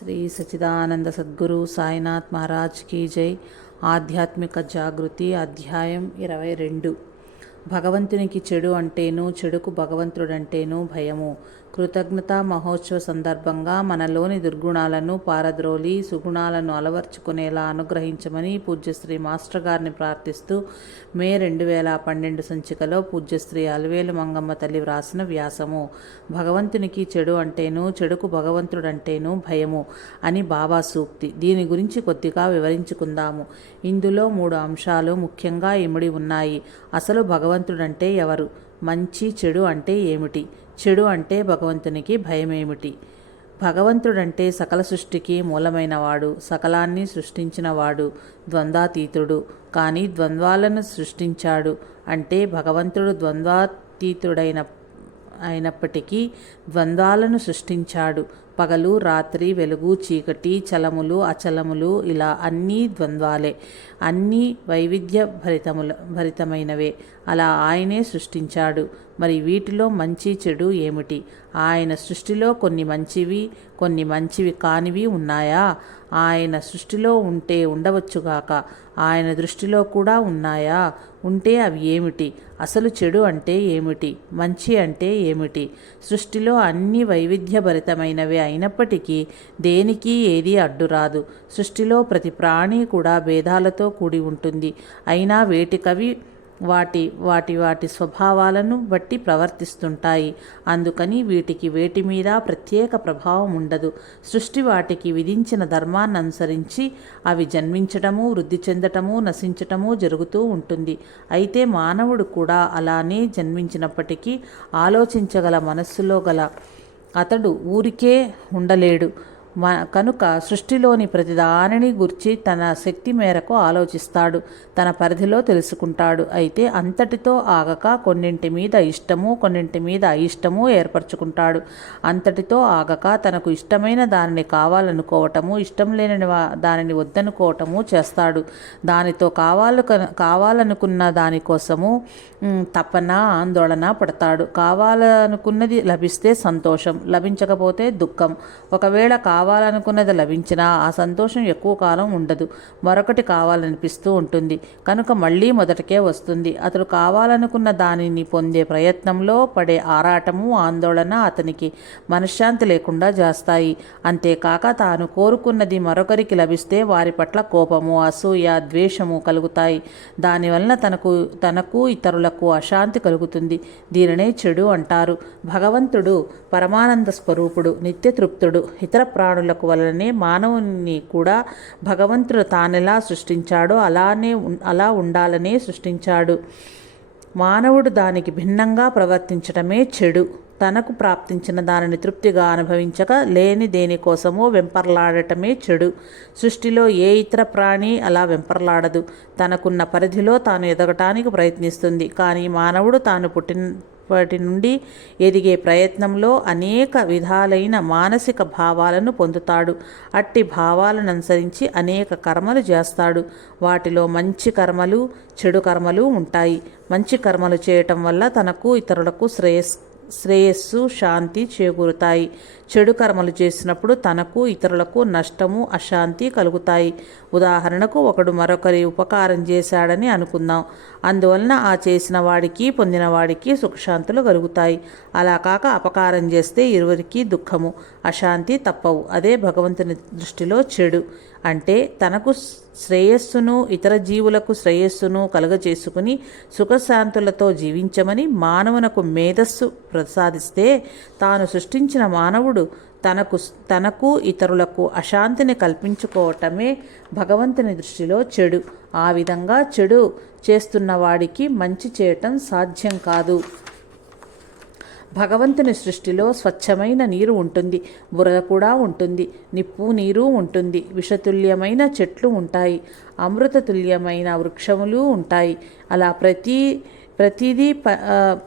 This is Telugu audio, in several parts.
శ్రీ సచిదానంద సద్గురు సాయినాథ్ మహారాజ్ కీ జై. ఆధ్యాత్మిక జాగృతి అధ్యాయం ఇరవై రెండు. భగవంతునికి చెడు అంటేను చెడుకు భగవంతుడంటేను భయము. కృతజ్ఞతా మహోత్సవ సందర్భంగా మనలోని దుర్గుణాలను పారద్రోలి సుగుణాలను అలవర్చుకునేలా అనుగ్రహించమని పూజ్యశ్రీ మాస్టర్ గారిని ప్రార్థిస్తూ మే రెండు వేల పన్నెండు సంచికలో పూజ్యశ్రీ అలవేలు మంగమ్మ తల్లి వ్రాసిన వ్యాసము భగవంతునికి చెడు అంటేను చెడుకు భగవంతుడంటేను భయము అని బాబా సూక్తి. దీని గురించి కొద్దిగా వివరించుకుందాము. ఇందులో మూడు అంశాలు ముఖ్యంగా ఇమిడి ఉన్నాయి. అసలు భగవంతుడంటే ఎవరు? మంచి చెడు అంటే ఏమిటి? చెడు అంటే భగవంతునికి భయమేమిటి? భగవంతుడంటే సకల సృష్టికి మూలమైనవాడు సకలాన్ని సృష్టించినవాడు ద్వంద్వాతీతుడు. కానీ ద్వంద్వాలను సృష్టించాడు అంటే భగవంతుడు ద్వంద్వాతీతుడైన అయినప్పటికీ ద్వంద్వాలను సృష్టించాడు. పగలు రాత్రి వెలుగు చీకటి చలములు అచలములు ఇలా అన్నీ ద్వంద్వాలే. అన్నీ వైవిధ్య భరితముల భరితమైనవే. అలా ఆయనే సృష్టించాడు. మరి వీటిలో మంచి చెడు ఏమిటి? ఆయన సృష్టిలో కొన్ని మంచివి కొన్ని మంచివి కానివి ఉన్నాయా? ఆయన సృష్టిలో ఉంటే ఉండవచ్చుగాక ఆయన దృష్టిలో కూడా ఉన్నాయా? ఉంటే అవి ఏమిటి? అసలు చెడు అంటే ఏమిటి? మంచి అంటే ఏమిటి? సృష్టిలో అన్ని వైవిధ్యభరితమైనవే అయినప్పటికీ దేనికి ఏది అడ్డురాదు. సృష్టిలో ప్రతి ప్రాణి కూడా భేదాలతో కూడి ఉంటుంది. అయినా వేటికవి వాటి వాటి వాటి స్వభావాలను బట్టి ప్రవర్తిస్తుంటాయి. అందుకని వీటికి వేటి మీద ప్రత్యేక ప్రభావం ఉండదు. సృష్టి వాటికి విధించిన ధర్మాన్ని అనుసరించి అవి జన్మించటము వృద్ధి చెందటము నశించటము జరుగుతూ ఉంటుంది. అయితే మానవుడు కూడా అలానే జన్మించినప్పటికీ ఆలోచించగల మనస్సులో గల అతడు ఊరికే ఉండలేడు. కనుక సృష్టిలోని ప్రతిదానిని గుర్చి తన శక్తి మేరకు ఆలోచిస్తాడు తన పరిధిలో తెలుసుకుంటాడు. అయితే అంతటితో ఆగక కొన్నింటి మీద ఇష్టము కొన్నింటి మీద అయిష్టము ఏర్పరచుకుంటాడు. అంతటితో ఆగక తనకు ఇష్టమైన దానిని కావాలనుకోవటము ఇష్టం లేని దానిని వద్దనుకోవటము చేస్తాడు. దానితో కావాల కావాలనుకున్న దానికోసము తపన ఆందోళన పడతాడు. కావాలనుకున్నది లభిస్తే సంతోషం లభించకపోతే దుఃఖం. ఒకవేళ కావాలనుకున్నది లభించినా ఆ సంతోషం ఎక్కువ కాలం ఉండదు. మరొకటి కావాలనిపిస్తూ ఉంటుంది. కనుక మళ్ళీ మొదటికే వస్తుంది. అతడు కావాలనుకున్న దానిని పొందే ప్రయత్నంలో పడే ఆరాటము ఆందోళన అతనికి మనశ్శాంతి లేకుండా చేస్తాయి అంతేకాక తాను కోరుకున్నది మరొకరికి లభిస్తే వారి పట్ల కోపము అసూయ ద్వేషము కలుగుతాయి. దానివలన తనకు తనకు ఇతరులకు అశాంతి కలుగుతుంది. దీనినే చెడు అంటారు. భగవంతుడు పరమానంద స్వరూపుడు నిత్యతృప్తుడు ఇతర ప్రాణులకు వలనే మానవుని కూడా భగవంతుడు తానెలా సృష్టించాడో అలానే అలా ఉండాలనే సృష్టించాడు. మానవుడు దానికి భిన్నంగా ప్రవర్తించటమే చెడు. తనకు ప్రాప్తించిన దానిని తృప్తిగా అనుభవించక లేని దేనికోసమో వెంపర్లాడటమే చెడు. సృష్టిలో ఏ ఇతర ప్రాణి అలా వెంపర్లాడదు. తనకున్న పరిధిలో తాను ఎదగటానికి ప్రయత్నిస్తుంది. కానీ మానవుడు తాను పుట్టిన వాటి నుండి ఎదిగే ప్రయత్నంలో అనేక విధాలైన మానసిక భావాలను పొందుతాడు. అట్టి భావాలను అనుసరించి అనేక కర్మలు చేస్తాడు. వాటిలో మంచి కర్మలు చెడు కర్మలు ఉంటాయి. మంచి కర్మలు చేయటం వల్ల తనకు ఇతరులకు శ్రేయస్ శ్రేయస్సు శాంతి చేకూరుతాయి. చెడు కర్మలు చేసినప్పుడు తనకు ఇతరులకు నష్టము అశాంతి కలుగుతాయి. ఉదాహరణకు ఒకడు మరొకరి ఉపకారం చేశాడని అనుకుందాం. అందువలన ఆ చేసిన వాడికి పొందిన వాడికి సుఖశాంతులు కలుగుతాయి. అలా కాక అపకారం చేస్తే ఇరువురికి దుఃఖము అశాంతి తప్పవు. అదే భగవంతుని దృష్టిలో చెడు. అంటే తనకు శ్రేయస్సును ఇతర జీవులకు శ్రేయస్సును కలుగజేసుకుని సుఖశాంతులతో జీవించమని మానవునకు మేధస్సు ప్రసాదిస్తే తాను సృష్టించిన మానవుడు తనకు తనకు ఇతరులకు అశాంతిని కల్పించుకోవటమే భగవంతుని దృష్టిలో చెడు. ఆ విధంగా చెడు చేస్తున్న వాడికి మంచి చేయటం సాధ్యం కాదు. భగవంతుని సృష్టిలో స్వచ్ఛమైన నీరు ఉంటుంది బురద కూడా ఉంటుంది నిప్పు నీరు ఉంటుంది విషతుల్యమైన చెట్లు ఉంటాయి అమృతతుల్యమైన వృక్షములు ఉంటాయి. అలా ప్రతి ప్రతిదీ ప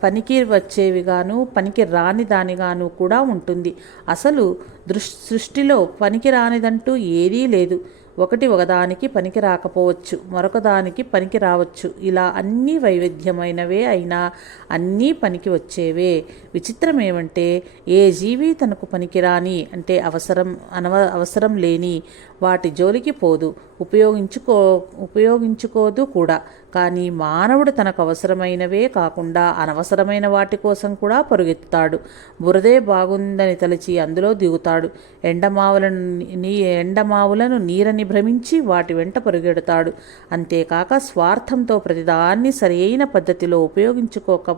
పనికి వచ్చేవిగాను పనికి రాని దానిగాను కూడా ఉంటుంది. అసలు దృష్ సృష్టిలో పనికి రానిదంటూ ఏదీ లేదు. ఒకటి ఒకదానికి పనికి రాకపోవచ్చు మరొకదానికి పనికి రావచ్చు. ఇలా అన్నీ వైవిధ్యమైనవే అయినా అన్నీ పనికి వచ్చేవే. విచిత్రం ఏమంటే ఏ జీవి తనకు పనికిరాని అంటే అవసరం అనవ అవసరం లేని వాటి జోలికి పోదు. ఉపయోగించుకో ఉపయోగించుకోదు కూడా. కానీ మానవుడు తనకు అవసరమైనవే కాకుండా అనవసరమైన వాటి కోసం కూడా పరుగెత్తుతాడు. బురదే బాగుందని తలచి అందులో దిగుతాడు. ఎండమావులను నీ ఎండమావులను నీరని భ్రమించి వాటి వెంట పరుగెడతాడు. అంతేకాక స్వార్థంతో ప్రతిదాన్ని సరియైన పద్ధతిలో ఉపయోగించుకోక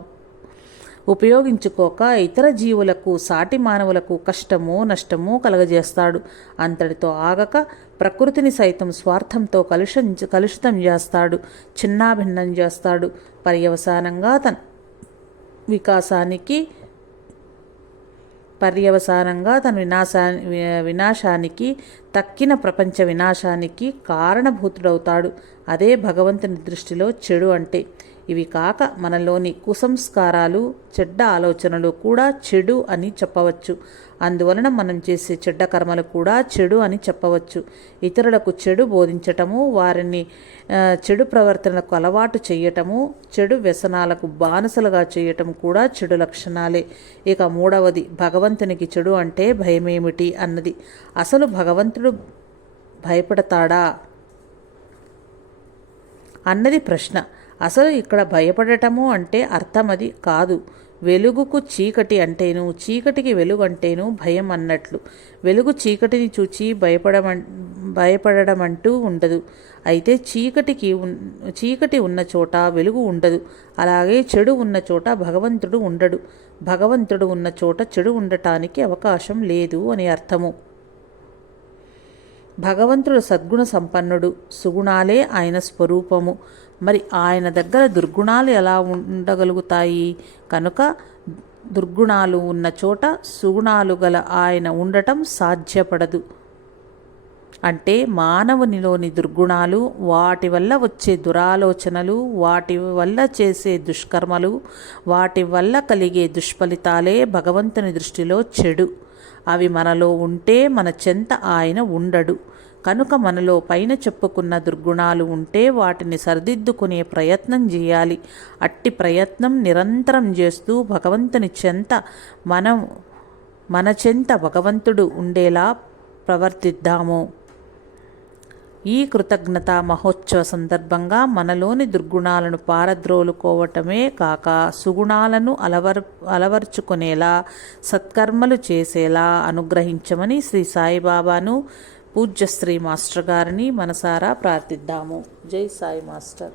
ఉపయోగించుకోక ఇతర జీవులకు సాటి మానవులకు కష్టము నష్టము కలగజేస్తాడు. అంతటితో ఆగక ప్రకృతిని సైతం స్వార్థంతో కలుషం కలుషితం చేస్తాడు చిన్నాభిన్నం చేస్తాడు. పర్యవసానంగా తన వికాసానికి పర్యవసానంగా తన వినాశా వినాశానికి తక్కిన ప్రపంచ వినాశానికి కారణభూతుడవుతాడు. అదే భగవంతుని దృష్టిలో చెడు అంటే ఇవి కాక మనలోని కుసంస్కారాలు చెడ్డ ఆలోచనలు కూడా చెడు అని చెప్పవచ్చు. అందువలన మనం చేసే చెడ్డ కర్మలు కూడా చెడు అని చెప్పవచ్చు. ఇతరులకు చెడు బోధించటము వారిని చెడు ప్రవర్తనకు అలవాటు చేయటము చెడు వ్యసనాలకు బానిసలుగా చేయటం కూడా చెడు లక్షణాలే. ఇక మూడవది భగవంతునికి చెడు అంటే భయమేమిటి అన్నది. అసలు భగవంతుడు భయపడతాడా? అన్నది ప్రశ్న. అసలు ఇక్కడ భయపడటము అంటే అర్థమది కాదు. వెలుగుకు చీకటి అంటేను చీకటికి వెలుగు అంటేను భయం అన్నట్లు. వెలుగు చీకటిని చూచి భయపడమ భయపడడం అంటూ ఉండదు. అయితే చీకటికి చీకటి ఉన్న చోట వెలుగు ఉండదు. అలాగే చెడు ఉన్న చోట భగవంతుడు ఉండడు. భగవంతుడు ఉన్న చోట చెడు ఉండటానికి అవకాశం లేదు అని అర్థము. భగవంతుడు సద్గుణ సంపన్నుడు. సుగుణాలే ఆయన స్వరూపము. మరి ఆయన దగ్గర దుర్గుణాలు ఎలా ఉండగలుగుతాయి? కనుక దుర్గుణాలు ఉన్న చోట సుగుణాలు గల ఆయన ఉండటం సాధ్యపడదు. అంటే మానవునిలోని దుర్గుణాలు వాటి వల్ల వచ్చే దురాలోచనలు వాటి వల్ల చేసే దుష్కర్మలు వాటి వల్ల కలిగే దుష్ఫలితాలే భగవంతుని దృష్టిలో చెడు. అవి మనలో ఉంటే మన చెంత ఆయన ఉండడు. కనుక మనలో పైన చెప్పుకున్న దుర్గుణాలు ఉంటే వాటిని సరిదిద్దుకునే ప్రయత్నం చేయాలి. అట్టి ప్రయత్నం నిరంతరం చేస్తూ భగవంతుని చెంత మనం మన చెంత భగవంతుడు ఉండేలా ప్రవర్తిద్దాము. ఈ కృతజ్ఞత మహోత్సవ సందర్భంగా మనలోని దుర్గుణాలను పారద్రోలుకోవటమే కాక సుగుణాలను అలవర్ అలవర్చుకునేలా సత్కర్మలు చేసేలా అనుగ్రహించమని శ్రీ సాయిబాబాను పూజ్య శ్రీ మాస్టర్ గారిని మనసారా ప్రార్థిద్దాము. జై సాయి మాస్టర్.